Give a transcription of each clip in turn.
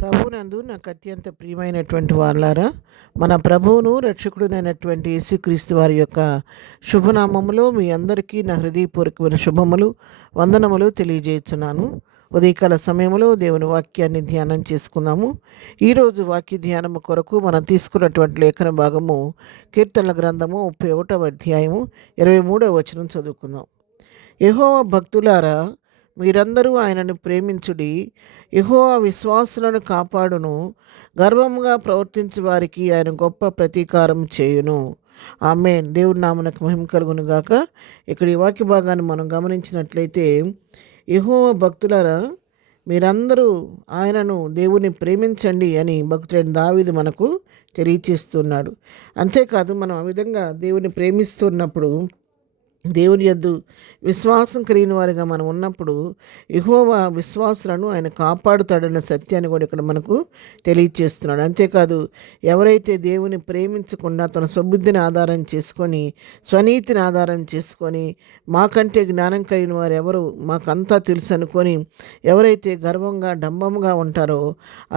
ప్రభువునందు నాకు అత్యంత ప్రియమైనటువంటి వాళ్ళారా, మన ప్రభువును రక్షకుడునైనటువంటి యేసుక్రీస్తు వారి యొక్క శుభనామములో మీ అందరికీ నా హృదయపూర్వకమైన శుభములు, వందనములు తెలియజేస్తున్నాను. ఉదయకాల సమయంలో దేవుని వాక్యాన్ని ధ్యానం చేసుకుందాము. ఈరోజు వాక్య ధ్యానము కొరకు మనం తీసుకున్నటువంటి లేఖన భాగము కీర్తనల గ్రంథము 31వ అధ్యాయము 23వ వచనం చదువుకుందాం. యెహోవా భక్తులారా, మీరందరూ ఆయనను ప్రేమించుడి. యెహోవా విశ్వాసులను కాపాడును. గర్వముగా ప్రవర్తించు వారికి ఆయన గొప్ప ప్రతీకారం చేయును. ఆమేన్. దేవుడి నామమునకు మహిమ కలుగును గాక. ఇక్కడ ఈ వాక్య భాగాన్ని మనం గమనించినట్లయితే, యెహోవా భక్తులారా, మీరందరూ ఆయనను దేవుని ప్రేమించండి అని భక్తుడైన దావీదు మనకు తెలియచేస్తున్నాడు. అంతేకాదు, మనం ఆ విధంగా దేవుని ప్రేమిస్తున్నప్పుడు, దేవుని యందు విశ్వాసం కలిగిన వారిగా మనం ఉన్నప్పుడు, యెహోవా విశ్వాసులను ఆయన కాపాడుతాడన్న సత్యాన్ని కూడా ఇక్కడ మనకు తెలియచేస్తున్నాడు. అంతేకాదు, ఎవరైతే దేవుని ప్రేమించకుండా తన స్వబుద్ధిని ఆధారం చేసుకొని, స్వనీతిని ఆధారం చేసుకొని, మాకంటే జ్ఞానం కలిగిన వారు ఎవరు, మాకంతా తెలుసు అనుకొని ఎవరైతే గర్వంగా డంబముగా ఉంటారో,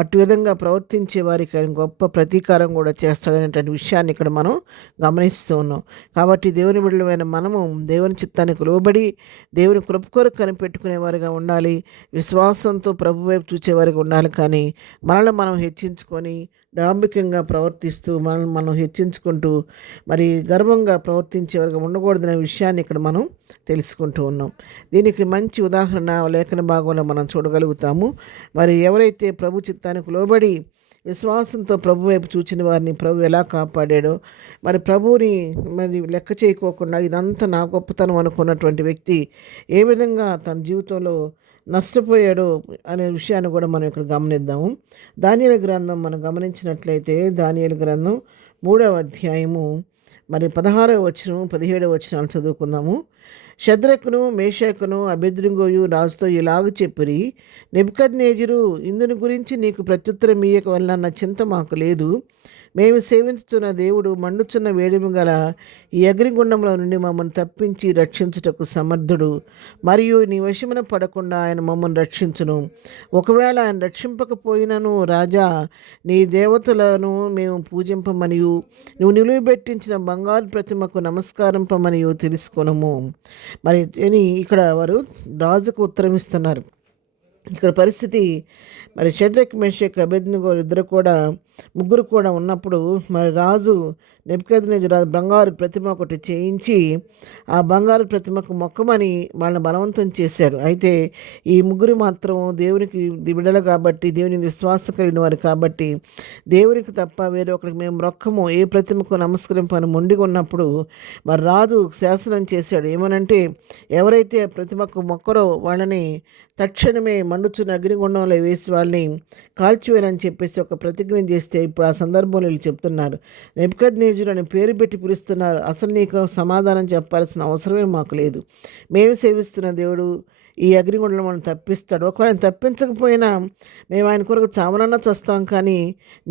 అటు విధంగా ప్రవర్తించే వారికి ఆయన గొప్ప ప్రతీకారం కూడా చేస్తాడనేటువంటి విషయాన్ని ఇక్కడ మనం గమనిస్తూ ఉన్నాం. కాబట్టి దేవుని బిడ్డలమైన మనము దేవుని చిత్తానికి లోబడి దేవుని కృప కొరకు కనిపెట్టుకునేవారిగా ఉండాలి. విశ్వాసంతో ప్రభు వైపు చూసేవారిగా ఉండాలి. కానీ మనల్ని మనం హెచ్చించుకొని డాంబికంగా ప్రవర్తిస్తూ మనల్ని మనం హెచ్చించుకుంటూ మరి గర్వంగా ప్రవర్తించేవారిగా ఉండకూడదనే విషయాన్ని ఇక్కడ మనం తెలుసుకుంటూ ఉన్నాం. దీనికి మంచి ఉదాహరణ లేఖన భాగంలో మనం చూడగలుగుతాము. మరి ఎవరైతే ప్రభు చిత్తానికి లోబడి విశ్వాసంతో ప్రభు వైపు చూచిన వారిని ప్రభు ఎలా కాపాడాడో, మరి ప్రభువుని మరి లెక్క చేయకోకుండా ఇదంతా నా గొప్పతనం అనుకున్నటువంటి వ్యక్తి ఏ విధంగా తన జీవితంలో నష్టపోయాడో అనే విషయాన్ని కూడా మనం ఇక్కడ గమనిద్దాము. దానియేలు గ్రంథం మనం గమనించినట్లయితే, దానియేలు గ్రంథం 3వ అధ్యాయము మరి 16వ వచనం 17వ వచనాలు చదువుకుందాము. షద్రకును మేషకును అబేద్నెగోయు రాజుతో ఇలాగ చెప్పిరి, నెబుకద్నెజరు, ఇందుని గురించి నీకు ప్రత్యుత్తరం ఇయ్యక వలన చింత మాకు లేదు. మేము సేవించుతున్న దేవుడు మండుచున్న వేడిమి గల ఈ అగ్నిగుండంలో నుండి మమ్మల్ని తప్పించి రక్షించుటకు సమర్థుడు. మరియు నీ వశమున పడకుండా ఆయన మమ్మల్ని రక్షించును. ఒకవేళ ఆయన రక్షింపకపోయినను రాజా, నీ దేవతలను మేము పూజింపమనియు నువ్వు నిలువబెట్టించిన బంగారు ప్రతిమకు నమస్కరింపమనియు తెలుసుకొనుము. మరి ఇక్కడ వారు రాజుకు ఉత్తరం ఇస్తున్నారు. ఇక్కడ పరిస్థితి మరి షడ్రక్ మేషక్ అబేద్నెగో ముగ్గురు కూడా ఉన్నప్పుడు, మరి రాజు నెబుకద్నెజరు బంగారు ప్రతిమ ఒకటి చేయించి ఆ బంగారు ప్రతిమకు మొక్కమని వాళ్ళని బలవంతం చేశాడు. అయితే ఈ ముగ్గురు మాత్రం దేవునికి బిడ్డలు కాబట్టి, దేవుని విశ్వాసం కలిగిన వారు కాబట్టి, దేవునికి తప్ప వేరే ఒకరికి మేము మొక్కము, ఏ ప్రతిమకు నమస్కరింపని మొండిగా ఉన్నప్పుడు మరి రాజు శాసనం చేశాడు. ఏమనంటే, ఎవరైతే ప్రతిమకు మొక్కరో వాళ్ళని తక్షణమే మండుచున్న అగ్నిగుండంలో వేసి వాళ్ళని కాల్చివేయని చెప్పేసి ఒక ప్రతిజ్ఞ చేస్తే, ఇప్పుడు ఆ సందర్భంలో వీళ్ళు చెప్తున్నారు, నెబుకద్నెజరు అని పేరు పెట్టి పిలుస్తున్నారు. అసలు నీకు సమాధానం చెప్పాల్సిన అవసరమే మాకు లేదు. మేము సేవిస్తున్న దేవుడు ఈ అగ్నిగుండంలో మనం తప్పిస్తాడు. ఒకవేళ ఆయన తప్పించకపోయినా మేము ఆయన కొరకు చావనన్నా చస్తాం, కానీ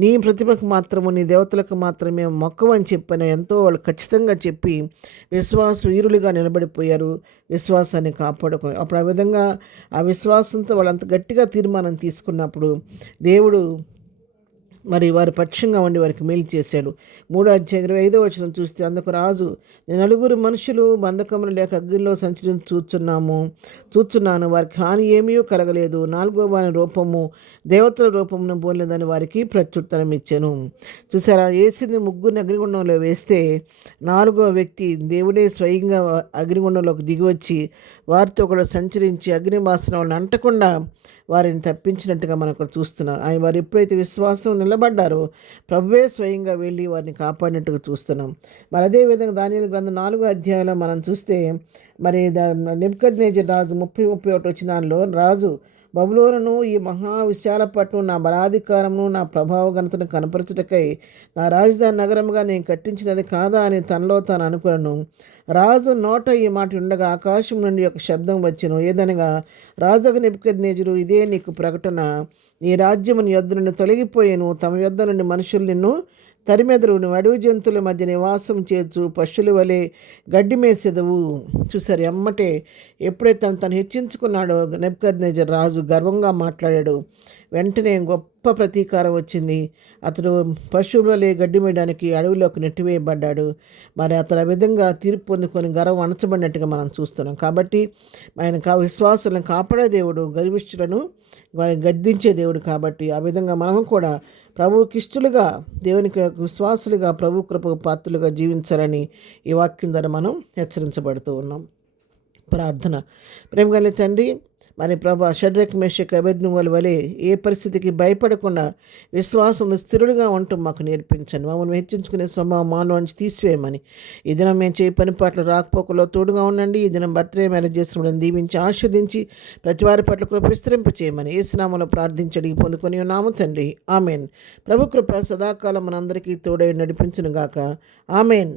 నీ ప్రతిభకు మాత్రము, నీ దేవతలకు మాత్రం మేము మొక్కమని చెప్పిన ఎంతో వాళ్ళు ఖచ్చితంగా చెప్పి విశ్వాస వీరులుగా నిలబడిపోయారు. విశ్వాసాన్ని కాపాడుకో. అప్పుడు ఆ విధంగా ఆ విశ్వాసంతో వాళ్ళంత గట్టిగా తీర్మానం తీసుకున్నప్పుడు దేవుడు మరి వారి పక్షంగా ఉండి వారికి మేలు చేశాడు. 3వ అధ్యాయం 25వ వచనం చూస్తే, అందుకు రాజు, నేను 9 మనుషులు బంధకములు లేక అగ్నిలో సంచరించి చూచున్నాను, వారికి హాని ఏమీ కలగలేదు. 4వ వాని రూపము దేవతల రూపమును పోలేదని వారికి ప్రత్యుత్తరం ఇచ్చాను. చూసారా, వేసింది ముగ్గురిని అగ్నిగుండంలో వేస్తే 4వ వ్యక్తి దేవుడే స్వయంగా అగ్నిగుండంలోకి దిగివచ్చి వారితో కూడా సంచరించి అగ్ని వాసన వాళ్ళని అంటకుండా వారిని తప్పించినట్టుగా మనం ఇక్కడ చూస్తున్నాం. ఆయన వారు ఎప్పుడైతే విశ్వాసం నిలబడ్డారో ప్రభువే స్వయంగా వెళ్ళి వారిని కాపాడినట్టుగా చూస్తున్నాం. మరి అదేవిధంగా దానియేలు గ్రంథం 4వ అధ్యాయంలో మనం చూస్తే, మరి నెబుకద్నెజరు రాజు 30-31 వచనాల్లో, రాజు బబులోనును ఈ మహా విశాలపట్నం నా బలాధికారమును నా ప్రభావ ఘనతను కనపరచుటకై నా రాజధాని నగరముగా నేను కట్టించినది కాదా అని తనలో తాను అనుకున్నాను. రాజు నోట ఈ మాట ఉండగా ఆకాశం నుండి ఒక శబ్దం వచ్చెను. ఏదనగా, రాజుకు నెబుకద్నెజరు, ఇదే నీకు ప్రకటన, నీ రాజ్యము నీ యొద్ద నుండి తొలగిపోయాను, తమ యొద్ద నుండి మనుషులు నిన్ను తరిమెదరు, నువ్వు అడవి జంతువుల మధ్య నివాసం చేర్చు, పశువుల వలె గడ్డి మేసెదవు. చూసారు, ఎమ్మటే ఎప్పుడైతే తను హెచ్చించుకున్నాడో నెబుకద్నెజర్ రాజు గర్వంగా మాట్లాడాడు, వెంటనే గొప్ప ప్రతీకారం వచ్చింది. అతడు పశువుల వలె గడ్డి మేయడానికి అడవిలోకి నెట్టివేయబడ్డాడు. మరి అతను ఆ విధంగా తీర్పు పొందుకొని గర్వం అణచబడినట్టుగా మనం చూస్తున్నాం. కాబట్టి ఆయన విశ్వాసులను కాపాడే దేవుడు, గర్విష్ఠులను గద్దించే దేవుడు. కాబట్టి ఆ విధంగా మనము కూడా ప్రభువుకి ఇష్టలుగా, దేవునికి విశ్వాసులుగా, ప్రభు కృపకు పాత్రులుగా జీవించాలని ఈ వాక్యం ద్వారా మనం హెచ్చరించబడుతూ ఉన్నాం. ప్రార్థన. ప్రేమగల తండ్రి, మరి ప్రభా షడ్రక్ మేషక్ అబేద్నెగోల వలె ఏ పరిస్థితికి భయపడకుండా విశ్వాసం స్థిరుడుగా ఉంటూ మాకు నేర్పించండి. మమ్మల్ని హెచ్చించుకునే స్వభావం మానవ నుంచి తీసివేయమని, ఈ దినం మేము చేయ పని పాటలు రాకపోకలో తోడుగా ఉండండి. ఈ దినం బర్త్డే మ్యారేజ్ చేసిన దీవించి ఆస్వాదించి ప్రతి వారి పట్ల కృప విస్తరింప చేయమని యేసునామములో ప్రార్థించడి పొందుకొని ఉన్నాము తండ్రి. ఆమెన్. ప్రభు కృప సదాకాలం మనందరికీ తోడై నడిపించును గాక. ఆమెన్.